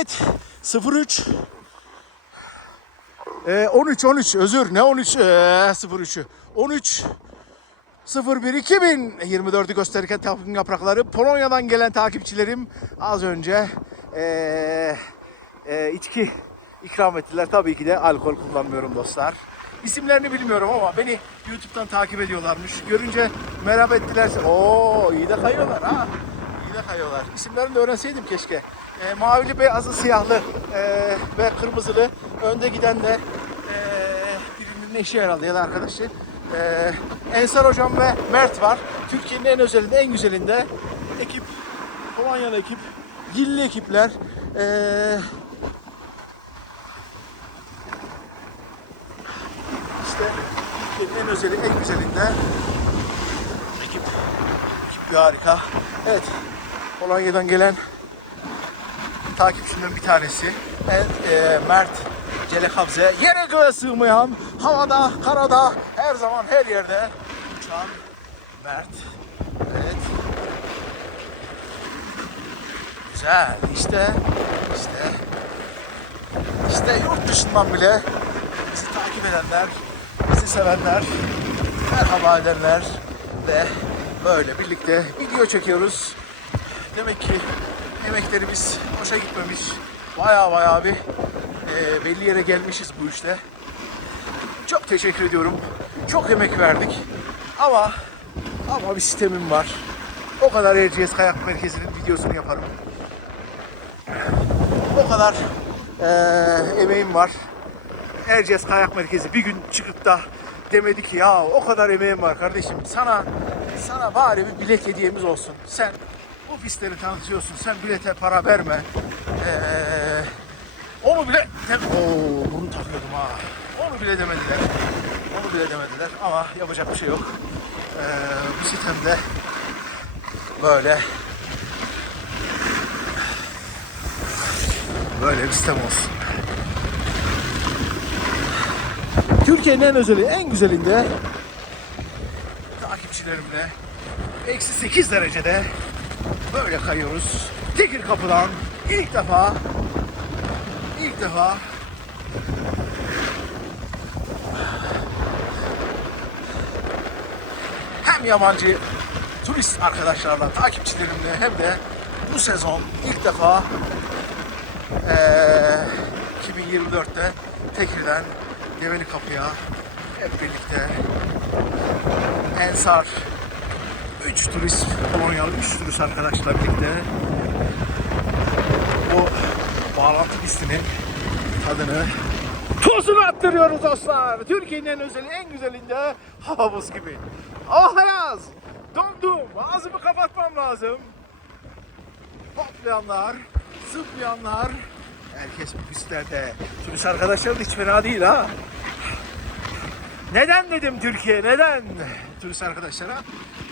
Evet 03 ee, 13 13 özür ne 13 ee, 03'ü 13 01 2024'ü gösterirken takım yaprakları Polonya'dan gelen takipçilerim az önce ee, ee, içki ikram ettiler. Tabii ki de alkol kullanmıyorum dostlar. İsimlerini bilmiyorum ama beni YouTube'dan takip ediyorlarmış. Görünce merhaba ettiler. Oo iyi de kayıyorlar ha. İyi de kayıyorlar. İsimlerini de öğrenseydim keşke. Ee, mavili, beyazlı, siyahlı ee, ve kırmızılı. Önde giden de ee, birinin eşi herhalde ya da arkadaşı. Ee, Ensar Hocam ve Mert var. Türkiye'nin en özelinde, en güzelinde ekip, Polonyalı ekip, Gilli ekipler. Ee, işte Türkiye'nin en özeli, en güzelinde ekip, ekip bir harika. Evet, Polonya'dan gelen takipçimden bir tanesi. Ben, e, Mert Celekabze. Yere göğe sığmayan, havada, karada, her zaman her yerde uçan Mert. Evet. Güzel. İşte, işte, işte yurt dışından bile bizi takip edenler, bizi sevenler, merhaba edenler ve böyle birlikte video çekiyoruz. Demek ki emeklerimiz boşa gitmemiş. Baya baya bir e, belli yere gelmişiz bu işte. Çok teşekkür ediyorum. Çok emek verdik. Ama ama bir sistemim var. O kadar Erciyes Kayak Merkezi'nin videosunu yaparım. O kadar e, emeğim var. Erciyes Kayak Merkezi bir gün çıkıp da demedi ki ya o kadar emeğim var kardeşim sana sana bari bir bilet hediyemiz olsun. Sen bu pistleri tanıtıyorsun. Sen bilete para verme. Ee, onu bile Oo, bunu takıyordum ha. Onu bile demediler. Onu bile demediler ama yapacak bir şey yok. Ee, bu sistemde böyle böyle bir sistem olsun. Türkiye'nin en özeli, en güzelinde takipçilerimle eksi 8 derecede böyle kayıyoruz. Tekir kapıdan ilk defa ilk defa hem yabancı turist arkadaşlarla, takipçilerimle hem de bu sezon ilk defa eee 2024'te Tekir'den Develi Kapı'ya hep birlikte Ensar 3 turist, Polonyalı 3 turist arkadaşla birlikte bu bağlantı pistinin tadını tozunu attırıyoruz dostlar. Türkiye'nin en özeli, en güzelinde havuz gibi. Ah yaz! Dondum. Ağzımı kapatmam lazım. Hoplayanlar, zıplayanlar. Herkes bu pistlerde. Turist arkadaşlar da hiç fena değil ha. Neden dedim Türkiye, neden? Turist arkadaşlara.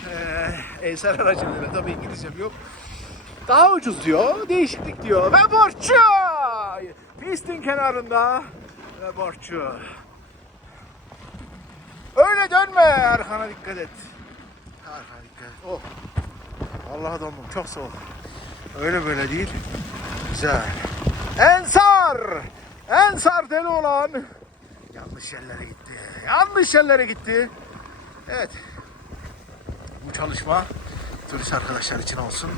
Ee, Ensar aracılığıyla tabii İngilizcem yok. Daha ucuz diyor, değişiklik diyor. Ve borçlu! Pistin kenarında ve borçlu. Öyle dönme, arkana dikkat et. Arkana dikkat et. Oh. Allah'a dondum, çok soğuk. Öyle böyle değil. Güzel. Ensar! Ensar deli olan yanlış yerlere gitti. Yanlış yerlere gitti. Evet. Bu çalışma turist arkadaşlar için olsun.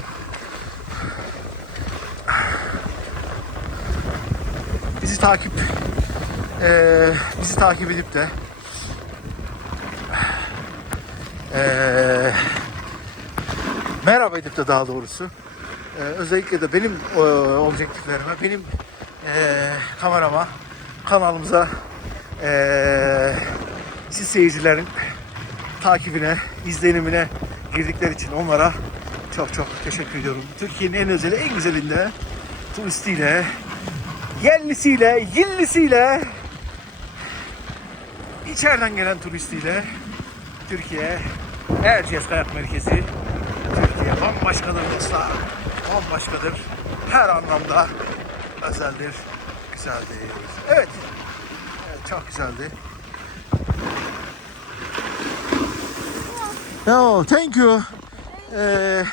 Bizi takip eee, bizi takip edip de eee merhaba edip de daha doğrusu eee, özellikle de benim eee, objektiflerime, benim eee, kamerama, kanalımıza eee siz seyircilerin takibine, izlenimine girdikleri için onlara çok çok teşekkür ediyorum. Türkiye'nin en özeli, en güzelinde turistiyle, yerlisiyle, yillisiyle, içeriden gelen turistiyle Türkiye Erciyes Kayak Merkezi Türkiye bambaşkadır dostlar. Bambaşkadır. Her anlamda özeldir, güzeldir. Evet. evet çok güzeldi. No, thank you. Ee,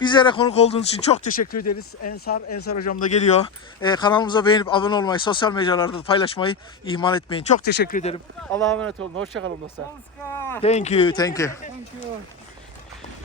Bizlere konuk olduğunuz için çok teşekkür ederiz. Ensar, Ensar hocam da geliyor. Ee, kanalımıza beğenip abone olmayı, sosyal mecralarda da paylaşmayı ihmal etmeyin. Çok teşekkür ederim. Allah'a emanet olun. Hoşçakalın dostlar. Thank you, thank you. Thank you.